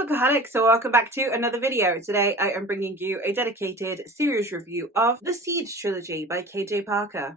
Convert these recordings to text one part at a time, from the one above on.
Bookaholic, so welcome back to another video. Today I am bringing you a dedicated series review of The Siege trilogy by KJ Parker.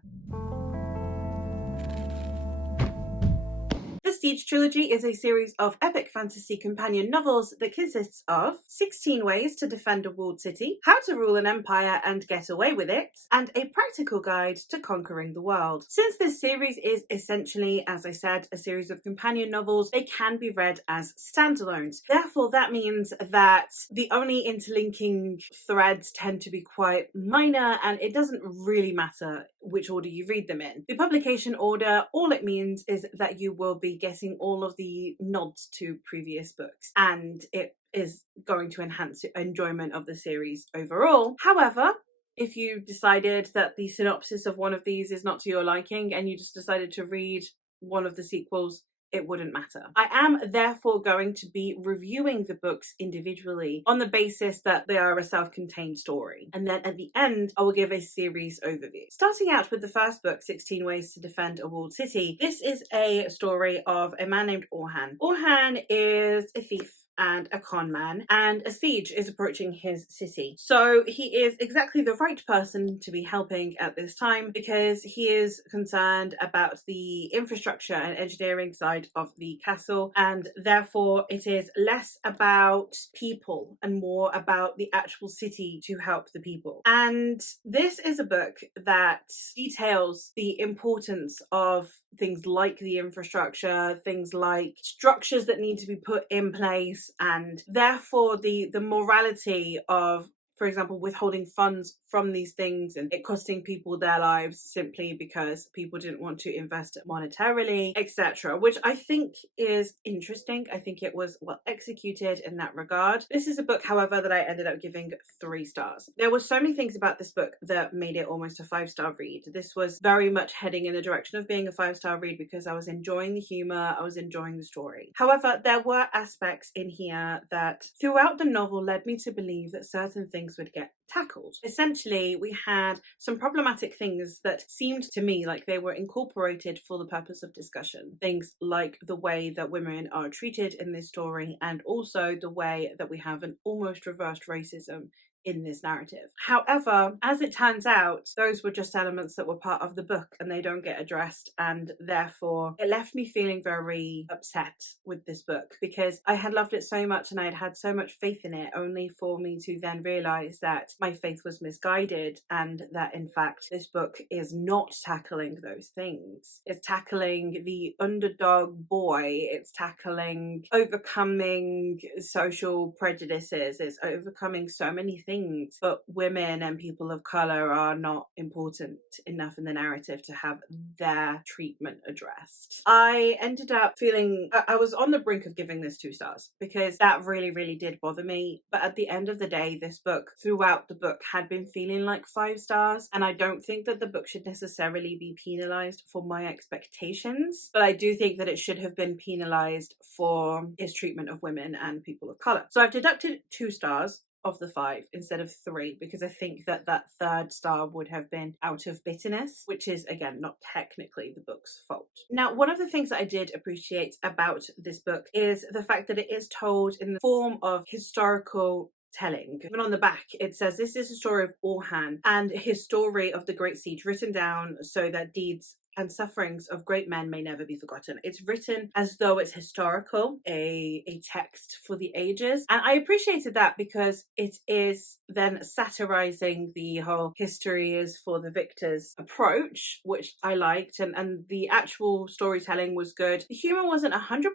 The Siege trilogy is a series of epic fantasy companion novels that consists of 16 ways to defend a walled city, how to rule an empire and get away with it, and a practical guide to conquering the world. Since this series is essentially, as I said, a series of companion novels, they can be read as standalones. Therefore, that means that the only interlinking threads tend to be quite minor, and it doesn't really matter which order you read them in. The publication order, all it means is that you will be getting all of the nods to previous books, and it is going to enhance your enjoyment of the series overall. However, if you decided that the synopsis of one of these is not to your liking and you just decided to read one of the sequels, it wouldn't matter. I am therefore going to be reviewing the books individually on the basis that they are a self-contained story. And then at the end, I will give a series overview. Starting out with the first book, 16 Ways to Defend a Walled City, this is a story of a man named Orhan. Orhan is a thief and a con man, and a siege is approaching his city. So he is exactly the right person to be helping at this time because he is concerned about the infrastructure and engineering side of the castle, and therefore it is less about people and more about the actual city to help the people. And this is a book that details the importance of things like the infrastructure, things like structures that need to be put in place, and therefore the morality of, for example, withholding funds from these things and it costing people their lives simply because people didn't want to invest it monetarily, etc., which I think is interesting. I think it was well executed in that regard. This is a book, however, that I ended up giving 3 stars. There were so many things about this book that made it almost a 5-star read. This was very much heading in the direction of being a 5-star read because I was enjoying the humor, I was enjoying the story. However, there were aspects in here that throughout the novel led me to believe that certain things would get tackled. Essentially, we had some problematic things that seemed to me like they were incorporated for the purpose of discussion. Things like the way that women are treated in this story, and also the way that we have an almost reversed racism in this narrative. However, as it turns out, those were just elements that were part of the book and they don't get addressed, and therefore it left me feeling very upset with this book because I had loved it so much and I had had so much faith in it, only for me to then realise that my faith was misguided and that in fact this book is not tackling those things. It's tackling the underdog boy, it's tackling overcoming social prejudices, it's overcoming so many things, but women and people of colour are not important enough in the narrative to have their treatment addressed. I ended up feeling, I was on the brink of giving this 2 stars because that really did bother me, but at the end of the day, this book, throughout the book, had been feeling like 5 stars, and I don't think that the book should necessarily be penalised for my expectations, but I do think that it should have been penalised for its treatment of women and people of colour. So I've deducted 2 stars of the 5 instead of 3 because I think that that 3rd star would have been out of bitterness, which is again not technically the book's fault. Now, one of the things that I did appreciate about this book is the fact that it is told in the form of historical telling. Even on the back it says this is a story of Orhan and his story of the Great Siege, written down so that deeds and sufferings of great men may never be forgotten. It's written as though it's historical, a text for the ages, and I appreciated that because it is then satirizing the whole history is for the victors approach, which I liked, and the actual storytelling was good. The humor wasn't 100%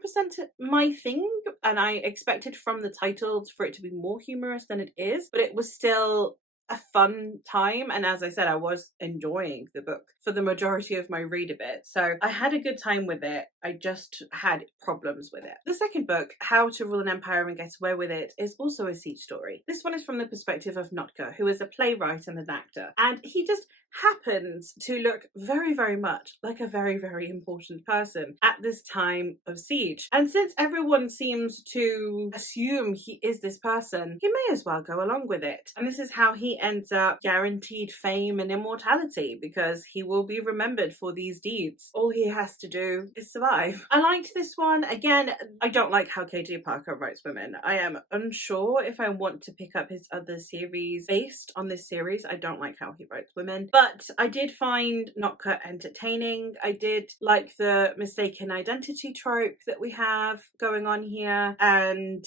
my thing, and I expected from the title for it to be more humorous than it is, but it was still a fun time, and as I said, I was enjoying the book for the majority of my read of it, so I had a good time with it. I just had problems with it. The second book, How to Rule an Empire and Get Away with It, is also a siege story. This one is from the perspective of Notka, who is a playwright and an actor, and he just happens to look very, very much like a very, very important person at this time of siege. And since everyone seems to assume he is this person, he may as well go along with it. And this is how he ends up guaranteed fame and immortality, because he will be remembered for these deeds. All he has to do is survive. I liked this one. Again, I don't like how KJ Parker writes women. I am unsure if I want to pick up his other series based on this series. I don't like how he writes women, but I did find Notka entertaining. I did like the mistaken identity trope that we have going on here, and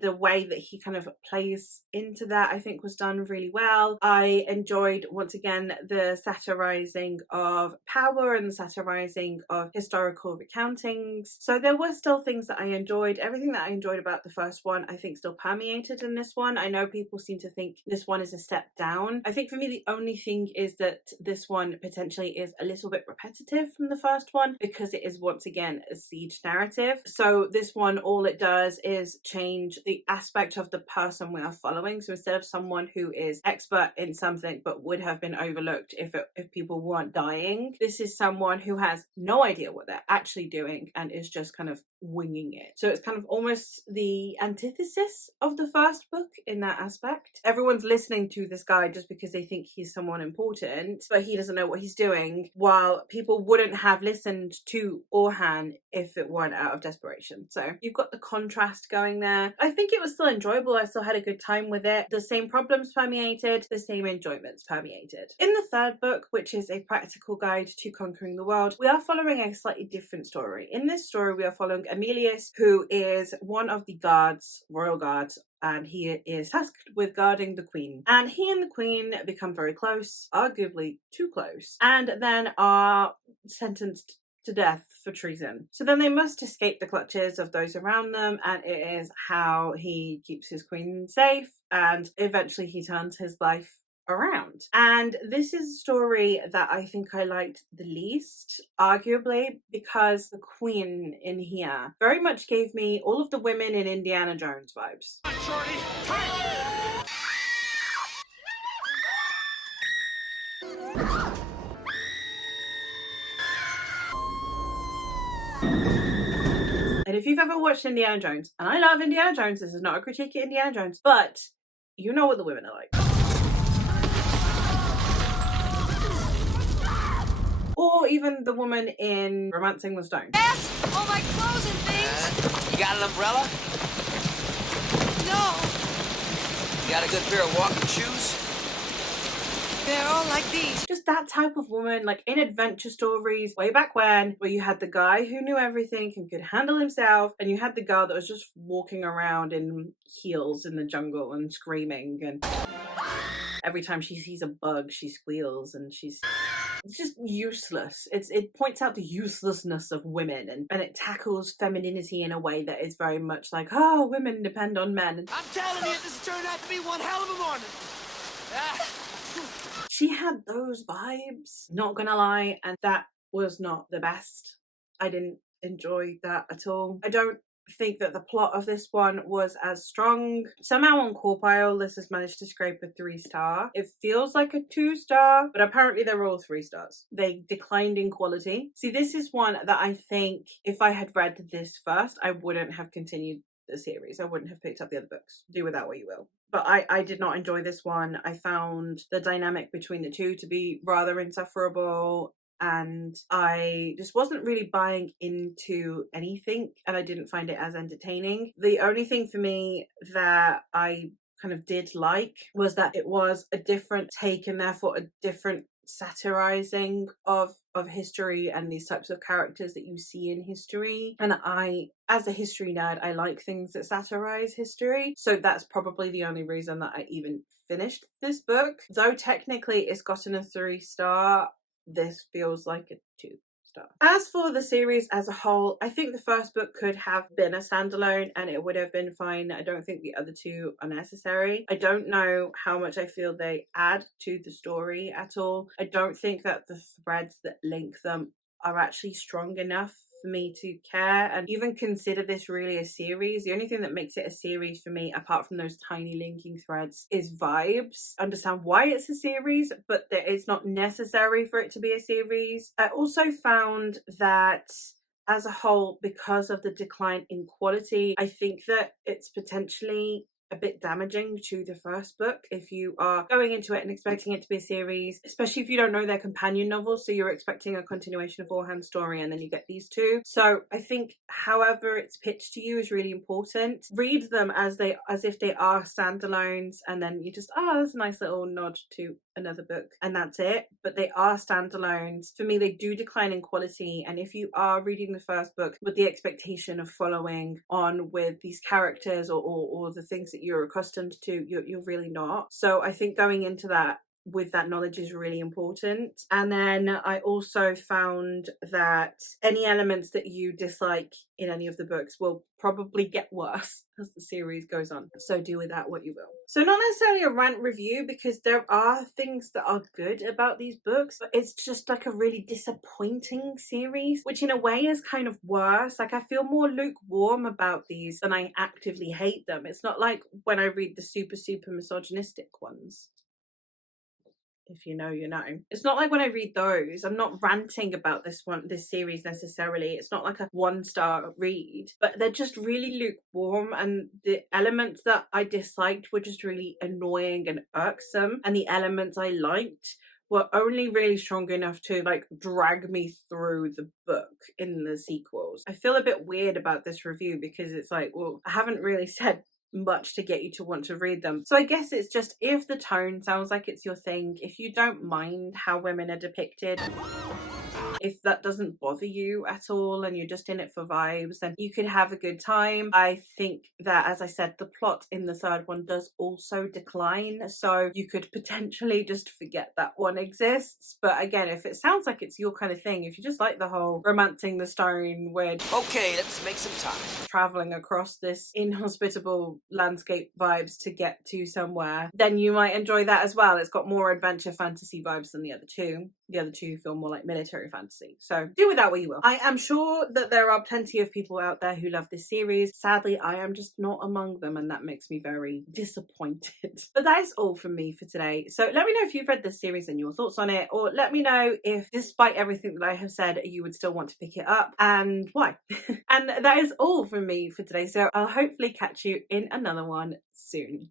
the way that he kind of plays into that, I think, was done really well. I enjoyed, once again, the satirizing of power and the satirizing of historical recountings. So there were still things that I enjoyed. Everything that I enjoyed about the first one, I think, still permeated in this one. I know people seem to think this one is a step down. I think for me, the only thing is that this one potentially is a little bit repetitive from the first one, because it is, once again, a siege narrative. So this one, all it does is change the aspect of the person we are following. So instead of someone who is expert in something but would have been overlooked if people weren't dying, this is someone who has no idea what they're actually doing and is just kind of winging it. So it's kind of almost the antithesis of the first book in that aspect. Everyone's listening to this guy just because they think he's someone important, but he doesn't know what he's doing, while people wouldn't have listened to Orhan if it weren't out of desperation. So you've got the contrast going there. I think it was still enjoyable. I still had a good time with it. The same problems permeated, the same enjoyments permeated. In the third book, which is a practical guide to conquering the world, we are following a slightly different story. In this story, we are following Emilius, who is one of the guards, royal guards, and he is tasked with guarding the queen. And he and the queen become very close, arguably too close, and then are sentenced to death for treason. So then they must escape the clutches of those around them, and it is how he keeps his queen safe, and eventually he turns his life around. And this is a story that I think I liked the least, arguably because the queen in here very much gave me all of the women in Indiana Jones vibes. And if you've ever watched Indiana Jones, and I love Indiana Jones, this is not a critique of Indiana Jones, but you know what the women are like. Or even the woman in Romancing the Stone. Yes! All my clothes and things! You got an umbrella? No! You got a good pair of walking shoes? They're all like these. Just that type of woman, like in adventure stories way back when, where you had the guy who knew everything and could handle himself, and you had the girl that was just walking around in heels in the jungle and screaming, and every time she sees a bug she squeals, and it's just useless. It points out the uselessness of women, and it tackles femininity in a way that is very much like, oh, women depend on men. I'm telling you, this turned out to be one hell of a morning. She had those vibes, not gonna lie, and that was not the best. I didn't enjoy that at all. I don't think that the plot of this one was as strong. Somehow on Corpile, this has managed to scrape a 3-star. It feels like a 2-star, but apparently they're all 3 stars. They declined in quality. See, this is one that I think if I had read this first, I wouldn't have continued the series. I wouldn't have picked up the other books. Do with that what you will. But I did not enjoy this one. I found the dynamic between the two to be rather insufferable, and I just wasn't really buying into anything, and I didn't find it as entertaining. The only thing for me that I kind of did like was that it was a different take, and therefore a different satirizing of history and these types of characters that you see in history. And I, as a history nerd, I like things that satirize history, so that's probably the only reason that I even finished this book. Though technically it's gotten a 3-star, this feels like a 2-star. As for the series as a whole, I think the first book could have been a standalone and it would have been fine. I don't think the other two are necessary. I don't know how much I feel they add to the story at all. I don't think that the threads that link them are actually strong enough for me to care and even consider this really a series. The only thing that makes it a series for me, apart from those tiny linking threads, is vibes. Understand why it's a series, but it's not necessary for it to be a series. I also found that as a whole, because of the decline in quality, I think that it's potentially a bit damaging to the first book if you are going into it and expecting it to be a series, especially if you don't know their companion novels, so you're expecting a continuation of Warham's story and then you get these two. So I think however it's pitched to you is really important. Read them as if they are standalones, and then you just, there's a nice little nod to another book and that's it. But they are standalones. For me, they do decline in quality, and if you are reading the first book with the expectation of following on with these characters or the things that you're accustomed to, you're really not. So I think going into that with that knowledge is really important. And then I also found that any elements that you dislike in any of the books will probably get worse as the series goes on. So do with that what you will. So not necessarily a rant review, because there are things that are good about these books, but it's just like a really disappointing series, which in a way is kind of worse. Like I feel more lukewarm about these than I actively hate them. It's not like when I read the super misogynistic ones. If you know, you know. It's not like when I read those, I'm not ranting about this series necessarily. It's not like a 1-star read, but they're just really lukewarm, and the elements that I disliked were just really annoying and irksome, and the elements I liked were only really strong enough to like drag me through the book in the sequels. I feel a bit weird about this review because it's like, well, I haven't really said much to get you to want to read them. So I guess it's just, if the tone sounds like it's your thing, if you don't mind how women are depicted, if that doesn't bother you at all and you're just in it for vibes, then you could have a good time. I think that, as I said, the plot in the third one does also decline, so you could potentially just forget that one exists. But again, if it sounds like it's your kind of thing, if you just like the whole romancing the stone, weird, Okay, let's make some time. traveling across this inhospitable landscape vibes to get to somewhere, then you might enjoy that as well. It's got more adventure fantasy vibes than the other two. The other two feel more like military fantasy. So do with that what you will. I am sure that there are plenty of people out there who love this series. Sadly, I am just not among them, and that makes me very disappointed. But that is all from me for today. So let me know if you've read this series and your thoughts on it, or let me know if, despite everything that I have said, you would still want to pick it up and why. And that is all from me for today. So I'll hopefully catch you in another one soon.